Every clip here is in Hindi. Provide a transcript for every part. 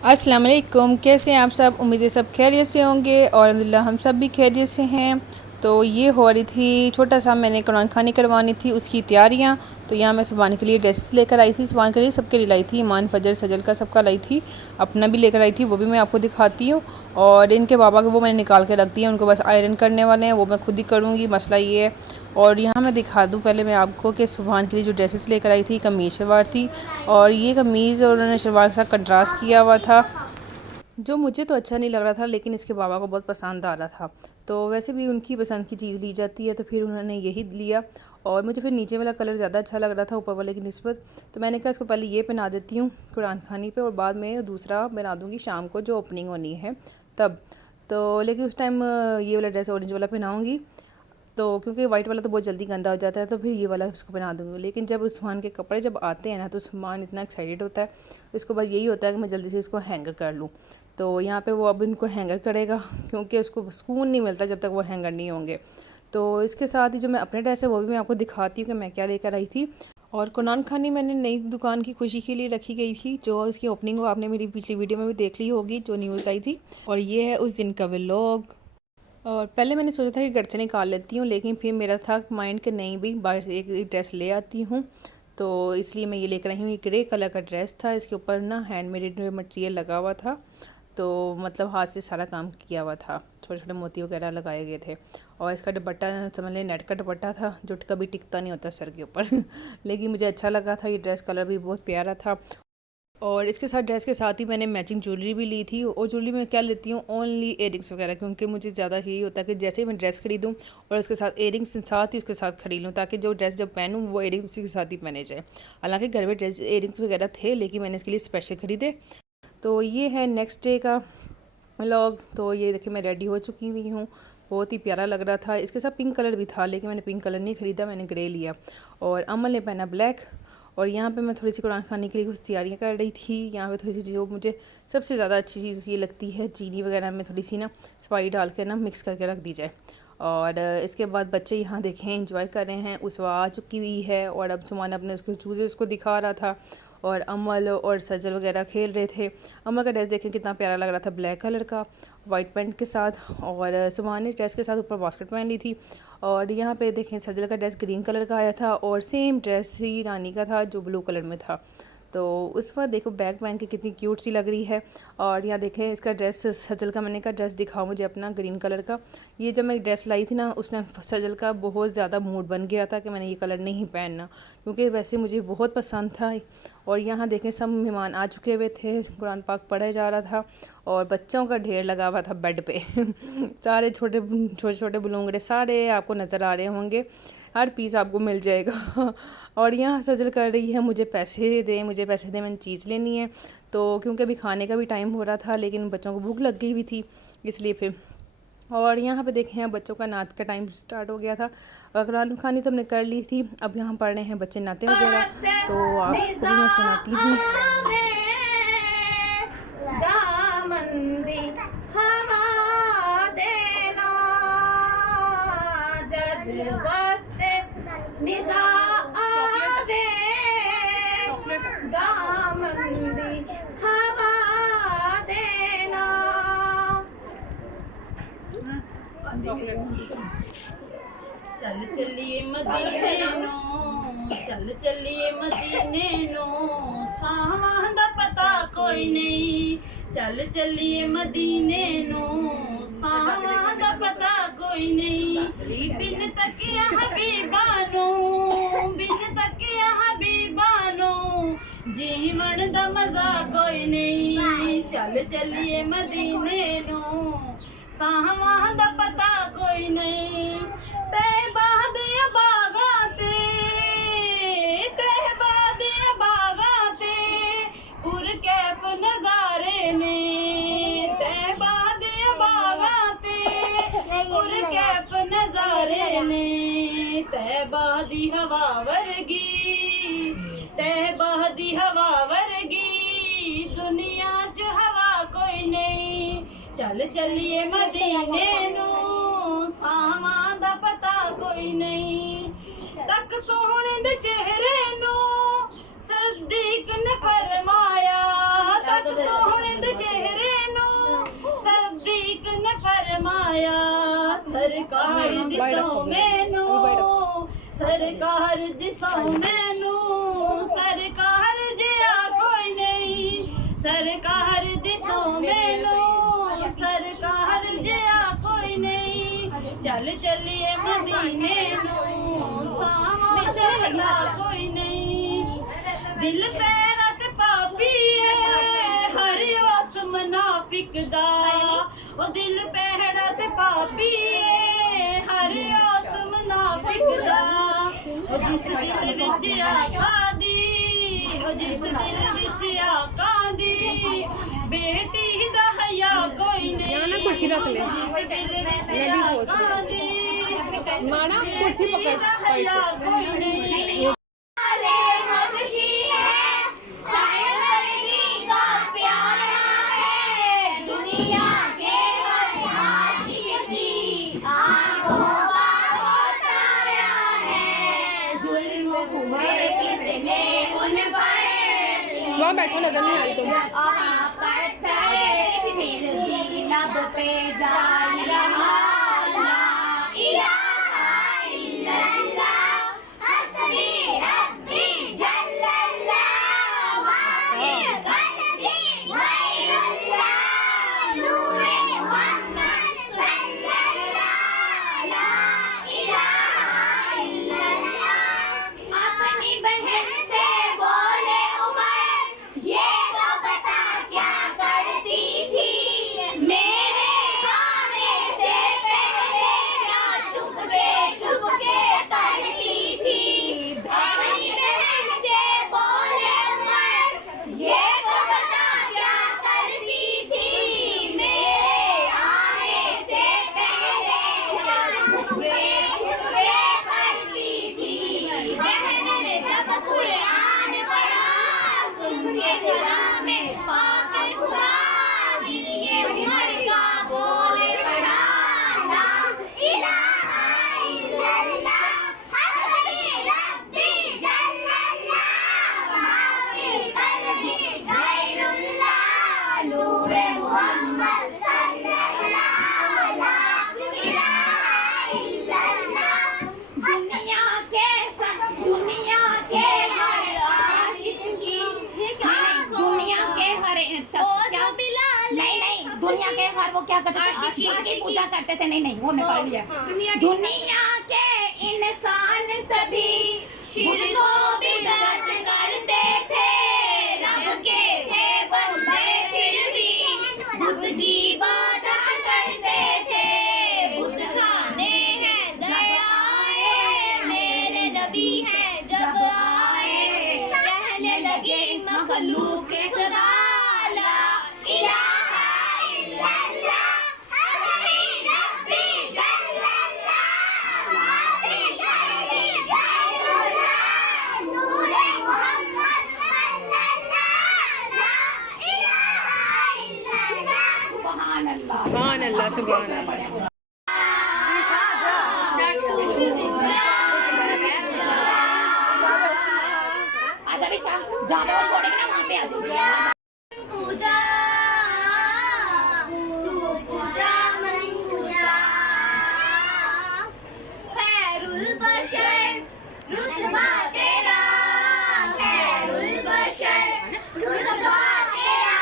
अस्सलाम वालेकुम। कैसे हैं आप सब? उम्मीद है सब खैरियत से होंगे और अल्हम्दुलिल्लाह हम सब भी खैरियत से हैं। तो ये हो रही थी छोटा सा मैंने कुरान खानी करवानी थी उसकी तैयारियां। तो यहाँ मैं सुबहान के लिए ड्रेसेस लेकर आई थी, सुबहान के लिए सबके लिए लाई थी, ईमान फजर सजल का सबका लाई थी, अपना भी लेकर आई थी, वो भी मैं आपको दिखाती हूँ। और इनके बाबा के वो मैंने निकाल के रख दिए, उनको बस आयरन करने वाले हैं, वो मैं खुद ही करूँगी, मसला ये है। और यहाँ मैं दिखा दूँ पहले मैं आपको कि सुबहान के लिए जो ड्रेसेस लेकर आई थी कमीज़ शलवार थी, और ये कमीज़ और उन्होंने शलवार के साथ कंट्रास्ट किया हुआ था, जो मुझे तो अच्छा नहीं लग रहा था लेकिन इसके बाबा को बहुत पसंद आ रहा था। तो वैसे भी उनकी पसंद की चीज़ ली जाती है, तो फिर उन्होंने यही लिया। और मुझे फिर नीचे वाला कलर ज़्यादा अच्छा लग रहा था ऊपर वाले की निस्बत, तो मैंने कहा इसको पहले ये पहना देती हूँ कुरान खानी पे और बाद में दूसरा बना दूँगी शाम को जो ओपनिंग होनी है तब। तो लेकिन उस टाइम ये वाला ड्रेस ऑरेंज वाला पहनाऊँगी, तो क्योंकि वाइट वाला तो बहुत जल्दी गंदा हो जाता है, तो फिर ये वाला इसको पहना दूँगी। लेकिन जब उस्मान के कपड़े जब आते हैं ना, तो उस्मान इतना एक्साइटेड होता है, इसको बस यही होता है कि मैं जल्दी से इसको हैंगर कर लूँ। तो यहाँ पे वो अब इनको हैंगर करेगा, क्योंकि उसको सुकून नहीं मिलता जब तक वो हैंगर नहीं होंगे। तो इसके साथ ही जो मैं अपने ड्रेस है वो भी मैं आपको दिखाती हूँ कि मैं क्या लेकर आई थी। और कुरान खानी मैंने नई दुकान की खुशी के लिए रखी गई थी, जो इसकी ओपनिंग हो आपने मेरी पिछली वीडियो में भी देख ली होगी, जो न्यूज़ आई थी। और ये है उस दिन का व्लॉग। और पहले मैंने सोचा था कि घर से निकाल लेती हूँ, लेकिन फिर मेरा था माइंड कि नहीं भी बाहर से एक ड्रेस ले आती हूँ, तो इसलिए मैं ये लेकर आई हूँ। ये ग्रे कलर का ड्रेस था, इसके ऊपर ना हैंडमेड मटेरियल लगा हुआ था, तो मतलब हाथ से सारा काम किया हुआ था, छोटे छोटे मोती वगैरह लगाए गए थे। और इसका दुपट्टा समझ लें नेट का दुपट्टा था, जो कभी टिकता नहीं होता सर के ऊपर लेकिन मुझे अच्छा लगा था, ये ड्रेस कलर भी बहुत प्यारा था। और इसके साथ ड्रेस के साथ ही मैंने मैचिंग ज्वेलरी भी ली थी। और ज्वेलरी में क्या लेती हूँ, ओनली इयरिंग्स वगैरह, क्योंकि मुझे ज़्यादा यही होता है कि जैसे ही मैं ड्रेस खरीदूँ और उसके साथ इयरिंग्स साथ ही उसके साथ खरीद लूँ, ताकि जो ड्रेस जब पहनूँ वो इयरिंग्स उसी के साथ ही पहने जाए। हालांकि घर में ड्रेस इयरिंग्स वगैरह थे, लेकिन मैंने इसके लिए स्पेशल खरीदे। तो ये है नेक्स्ट डे का व्लॉग। तो ये देखिए मैं रेडी हो चुकी हुई हूँ, बहुत ही प्यारा लग रहा था। इसके साथ पिंक कलर भी था, लेकिन मैंने पिंक कलर नहीं ख़रीदा, मैंने ग्रे लिया। और अमल ने पहना ब्लैक। और यहाँ पे मैं थोड़ी सी कुरान खाने के लिए कुछ तैयारियाँ कर रही थी। यहाँ पे थोड़ी सी जो मुझे सबसे ज़्यादा अच्छी चीज़ ये लगती है, चीनी वगैरह में थोड़ी सी ना स्पाइस डाल के ना मिक्स करके रख दी जाए। और इसके बाद बच्चे यहाँ देखें एंजॉय कर रहे हैं, उसवा आ चुकी हुई है और अब सुमान अपने उसके चूज़े उसको दिखा रहा था, और अमल और सजल वगैरह खेल रहे थे। अमल का ड्रेस देखें कितना प्यारा लग रहा था, ब्लैक कलर का वाइट पैंट के साथ, और सुमान ने ड्रेस के साथ ऊपर बास्केट पहन ली थी। और यहाँ पे देखें सजल का ड्रेस ग्रीन कलर का आया था, और सेम ड्रेस ही रानी का था जो ब्लू कलर में था। तो उस पर देखो बैग पहन के कितनी क्यूट सी लग रही है। और यहाँ देखें इसका ड्रेस सजल का, मैंने कहा ड्रेस दिखाओ मुझे अपना ग्रीन कलर का। ये जब मैं ड्रेस लाई थी ना, उसने सजल का बहुत ज़्यादा मूड बन गया था कि मैंने ये कलर नहीं पहनना, क्योंकि वैसे मुझे बहुत पसंद था। और यहाँ देखें सब मेहमान आ चुके हुए थे, कुरान पाक पढ़ा जा रहा था, और बच्चों का ढेर लगा हुआ था बेड पे सारे छोटे छोटे छोटे बुलूंगड़े सारे आपको नज़र आ रहे होंगे, हर पीस आपको मिल जाएगा और यहाँ सजल कर रही है मुझे पैसे दे, मुझे पैसे दे, मैंने चीज़ लेनी है। तो क्योंकि अभी खाने का भी टाइम हो रहा था, लेकिन बच्चों को भूख लग गई हुई थी, इसलिए फिर। और यहाँ पे देखें हैं बच्चों का नात का टाइम स्टार्ट हो गया था। कुरान खानी तो हमने कर ली थी, अब यहाँ पढ़ रहे हैं बच्चे नाते वगैरह, तो आपको भी मैं सुनाती हूँ। चल चलिए मदीने नो, चल चलिए मदीने नो, सावां दा पता कोई नहीं। चल चलिए मदीने नो, सावां दा पता कोई नहीं। बिन तकिया हबीबानो, बिन तकिया हबीबानो, जीवन दा मजा कोई नहीं। चल चलिए मदीने नो, सावां दा पता कोई नहीं। तैयबा दे बागा ते, तैयबा दे बागा ते, पुरकैफ नज़ारे ने। तैयबा दे बागा ते, पुरकैफ नज़ारे ने। तैयबा दी हवा वर्गी, तैयबा दी हवा वर्गी, दुनिया च हवा कोई नहीं। चल चलिए मदीने नू, सावां दा पता कोई नहीं। तक सोहणे दे चेहरे नू, सदीक ने फरमाया, तक सोहणे चंद चेहरे नू सदीक ने फरमाया सरकार दिसो मैनू सरकार दिसो मैनू सरकार जिया कोई नहीं सरकार दिसो मैनू सरकार जिया कोई नहीं चल चलिए मदीने नू सामना कोई नहीं दिल पैरा ते पापी है हर वास मुनाफिक दा ओ दिल पैरा ते पापी है हर वास मुनाफिक दा ओ जिस दिल विच आका दी ओ जिस दिल विच आका दी बेटी दा हया कोई नहीं यहाँ ना कुर्सी रख ले। मैं भी सोच रही हूँ माना कुर्सी पकड़ साइड से। वहाँ बैठो नजर नहीं आ रही तुम। दुनिया के हर वो क्या करते थे आशिक की पूजा करते थे नहीं वो हमने पढ़ लिया दुनिया के इंसान सभी शिर को बिदअत करते थे रब के थे बंदे फिर भी बुत की इबादत करते थे बुत खाने हैं दयाए मेरे नबी हैं जब आए कहने लगे मखलूक सदा ला इलाहा सुभान अल्लाह सुभान अल्लाह। आज अभी शाम जाने और छोड़ेंगे ना वहाँ पे आ जाओ। पूजा पूजा मन पूजा खैरुल बशर रुतबा तेरा खैरुल बशर रुतबा तेरा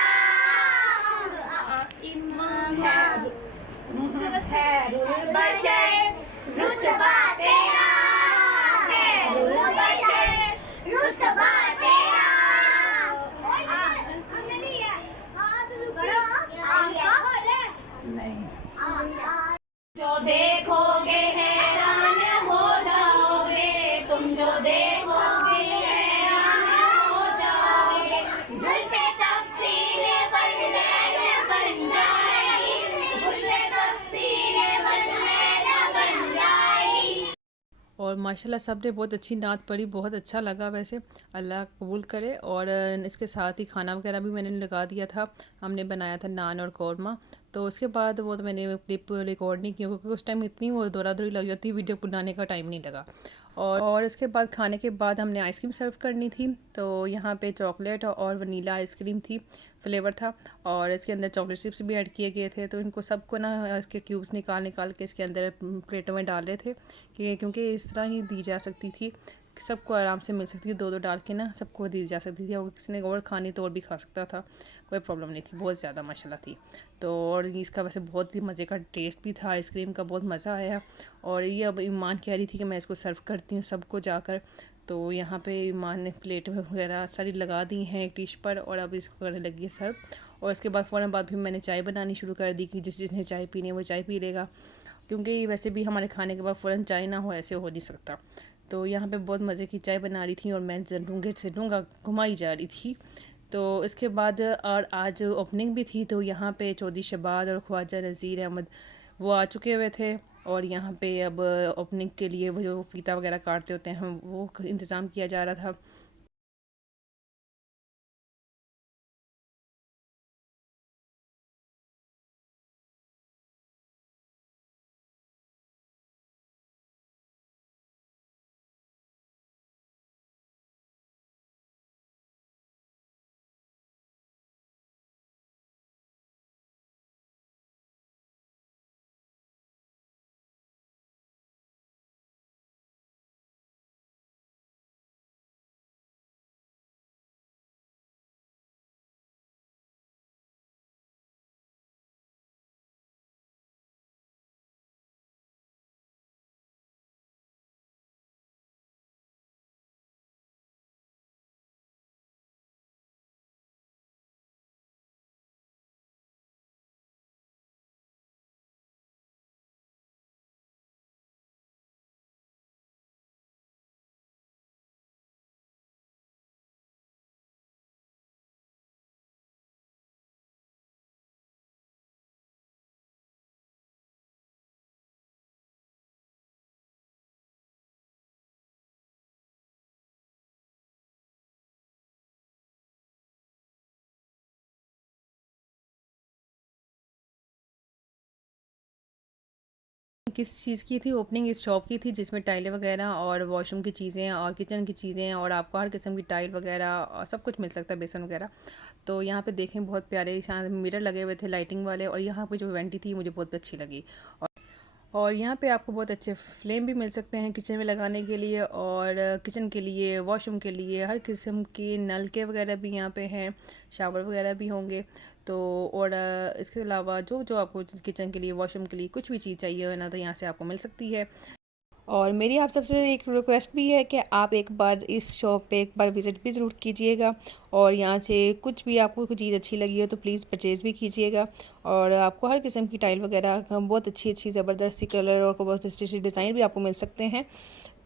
इमाम खैरुल बशर रुतबा तेरा खैरुल बशर रुतबा तेरा जो देखोगे हैरान हो जाओगे तुम जो देखोगे हैरान हो जाओगे जुल्फे तफसीले बन जाएगी जुल्फे तफसीले बन जाएगी। और माशाल्लाह सब ने बहुत अच्छी नात पढ़ी, बहुत अच्छा लगा। वैसे अल्लाह कबूल करे। और इसके साथ ही खाना वगैरह भी मैंने लगा दिया था। हमने बनाया था नान और कौरमा। तो उसके बाद वो तो मैंने क्लिप रिकॉर्ड नहीं की क्योंकि उस टाइम इतनी वो दौड़ा दौड़ी लग जाती, वीडियो बनाने का टाइम नहीं लगा। और उसके बाद खाने के बाद हमने आइसक्रीम सर्व करनी थी। तो यहाँ पे चॉकलेट और वनीला आइसक्रीम थी, फ्लेवर था, और इसके अंदर चॉकलेट चिप्स भी ऐड किए गए थे। तो इनको सबको ना इसके क्यूब्स निकाल निकाल के इसके अंदर प्लेटों में डाल रहे थे कि क्योंकि इस तरह ही दी जा सकती थी, सबको आराम से मिल सकती थी, दो दो डाल के ना सबको दी जा सकती थी, और किसी ने और खानी तो और भी खा सकता था, कोई प्रॉब्लम नहीं थी। बहुत ज़्यादा माशाल्लाह थी। तो और इसका वैसे बहुत ही मज़े का टेस्ट भी था, आइसक्रीम का बहुत मज़ा आया। और ये अब ईमान कह रही थी कि मैं इसको सर्व करती हूँ सबको जाकर। तो यहाँ पे ईमान ने प्लेट वगैरह सारी लगा दी हैं एक डिश पर, और अब इसको करने लगी है सर्व। और इसके बाद फ़ौरन बाद भी मैंने चाय बनानी शुरू कर दी कि जिसने चाय पीनी है वो चाय पी लेगा, क्योंकि वैसे भी हमारे खाने के बाद फ़ौरन चाय ना हो ऐसे हो नहीं सकता। तो यहाँ पे बहुत मज़े की चाय बना रही थी और मैं डूंगे से डूंगा घुमाई जा रही थी। तो इसके बाद और आज ओपनिंग भी थी, तो यहाँ पे चौधरी शहबाज और ख्वाजा नज़ीर अहमद वो आ चुके हुए थे, और यहाँ पे अब ओपनिंग के लिए वो जो फ़ीता वगैरह काटते होते हैं वो इंतज़ाम किया जा रहा था। किस चीज़ की थी ओपनिंग? इस शॉप की थी जिसमें टाइलें वगैरह और वॉशरूम की चीज़ें और किचन की चीज़ें और आपको हर किस्म की टाइल वगैरह और सब कुछ मिल सकता है, बेसन वगैरह। तो यहाँ पे देखें बहुत प्यारे मिरर लगे हुए थे लाइटिंग वाले, और यहाँ पे जो वेंटी थी मुझे बहुत अच्छी लगी। और यहाँ पे आपको बहुत अच्छे फ्लेम भी मिल सकते हैं किचन में लगाने के लिए, और किचन के लिए, वॉशरूम के लिए, हर किस्म के नल के वगैरह भी यहाँ पे हैं, शावर वगैरह भी होंगे। तो और इसके अलावा जो जो आपको किचन के लिए, वॉशरूम के लिए कुछ भी चीज़ चाहिए हो ना, तो यहाँ से आपको मिल सकती है। और मेरी आप सबसे एक रिक्वेस्ट भी है कि आप एक बार इस शॉप पे एक बार विज़िट भी ज़रूर कीजिएगा, और यहाँ से कुछ भी आपको कोई चीज़ अच्छी लगी हो तो प्लीज़ परचेज़ भी कीजिएगा। और आपको हर किस्म की टाइल वगैरह बहुत अच्छी अच्छी ज़बरदस्त सी कलर और बहुत अच्छी अच्छी डिज़ाइन भी आपको मिल सकते हैं।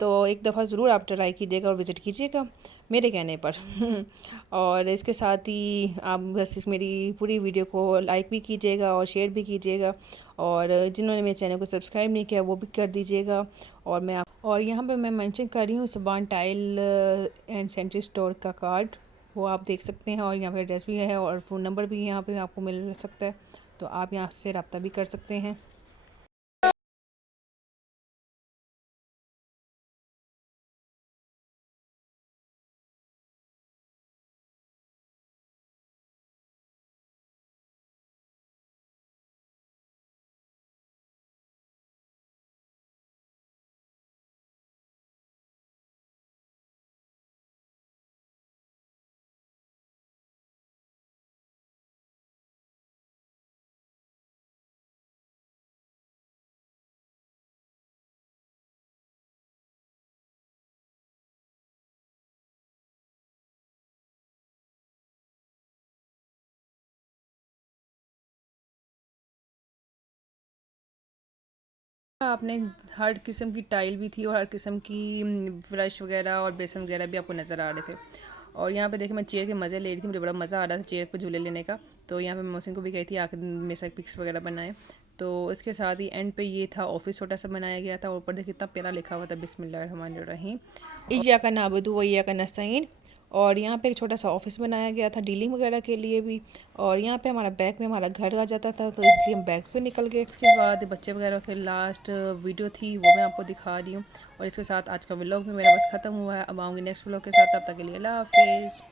तो एक दफ़ा ज़रूर आप ट्राई कीजिएगा और विज़िट कीजिएगा मेरे कहने पर। और इसके साथ ही आप बस इस मेरी पूरी वीडियो को लाइक भी कीजिएगा और शेयर भी कीजिएगा, और जिन्होंने मेरे चैनल को सब्सक्राइब नहीं किया वो भी कर दीजिएगा। और यहाँ पे मैं मेंशन कर रही हूँ Subhan tile and Sentry store का कार्ड, वो आप देख सकते हैं, और यहाँ पे एड्रेस भी है और फ़ोन नंबर भी यहाँ पे आपको मिल सकता है, तो आप यहाँ से रब्ता भी कर सकते हैं। आपने हर किस्म की टाइल भी थी और हर किस्म की ब्रश वगैरह और बेसन वगैरह भी आपको नज़र आ रहे थे। और यहाँ पे देखिए मैं चेयर के मज़े ले रही थी, मुझे बड़ा मज़ा आ रहा था चेयर पर झूले लेने का। तो यहाँ पे मैं मोहसिन को भी गई थी आकर मेरे साथ पिक्स वगैरह बनाए। तो इसके साथ ही एंड पे ये था ऑफिस छोटा सा बनाया गया था, और ऊपर देखिए इतना प्यारा लिखा हुआ था बिस्मिल्लाहिर्रहमानिर्रहीम, इय्याका नअबुदु व इय्याका नस्तईन। और यहाँ पे एक छोटा सा ऑफिस बनाया गया था डीलिंग वगैरह के लिए भी। और यहाँ पे हमारा बैग में हमारा घर आ जाता था, तो इसलिए हम बैग पे निकल गए। इसके बाद बच्चे वगैरह फिर लास्ट वीडियो थी वो मैं आपको दिखा रही हूँ। और इसके साथ आज का व्लॉग भी मेरा बस ख़त्म हुआ है। अब आऊँगी नेक्स्ट व्लॉग के साथ, तब तक के लिए अल्लाह हाफिज़।